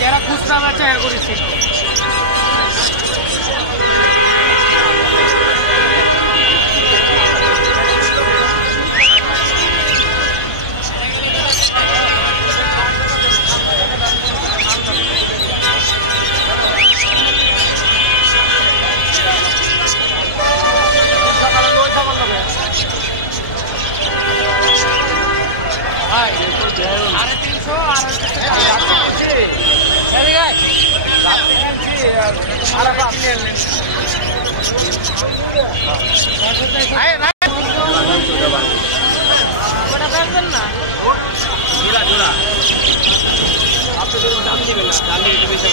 যারা খুচরা বেচা এর করেছি দাম দিবেন না দাম দিয়ে বেশি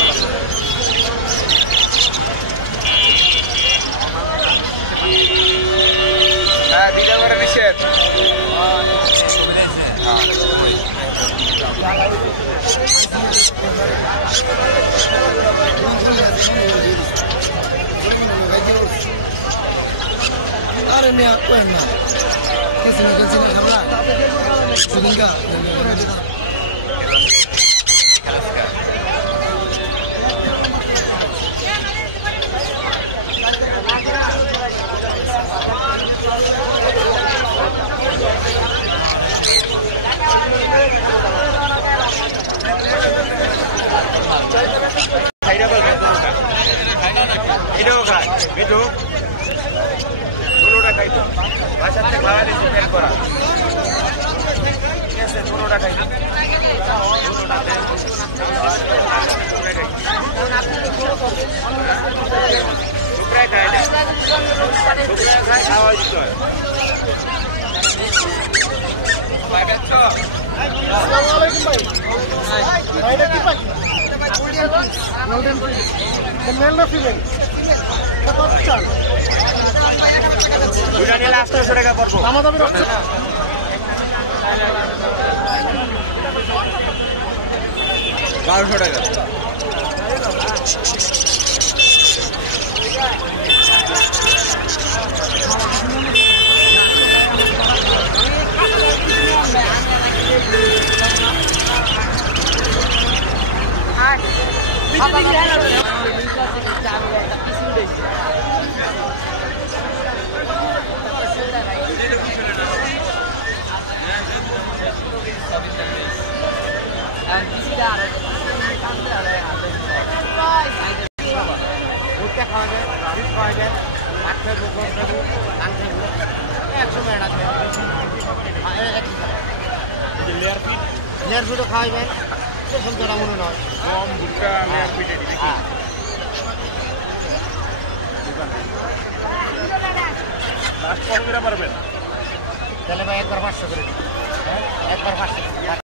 হ্যাঁ দিদা করে নিষেধ अरे मैं आपको है ना कैसे ना खबरा सुनिएगा এটাও খায় এটাও দুটোটা খাইতো বাসাতে খাওয়ালে ফেল করা ঠিক আছে দুটোটা খাইতো দুপুরায় খায় না দুপুরায় খায় খাওয়া দিতে হয় ভাই ব্যস্ত আসসালামু আলাইকুম ভাই ভাইটা কি পাখি গোল্ডেন ফিশ মেল না ফিমেল কত চাল দুটা নিলে 800 টাকা পড়বো দাম দামি রাখছে 1200 টাকা লেয়ার ফিটও খাওয়াইবেন স্পেশাল যেটা মনে নয় গম ভুট্টা লেয়ার পিঠে লাস্ট কত করে পারবেন তাহলে ভাই একবার 500 করে একবার 500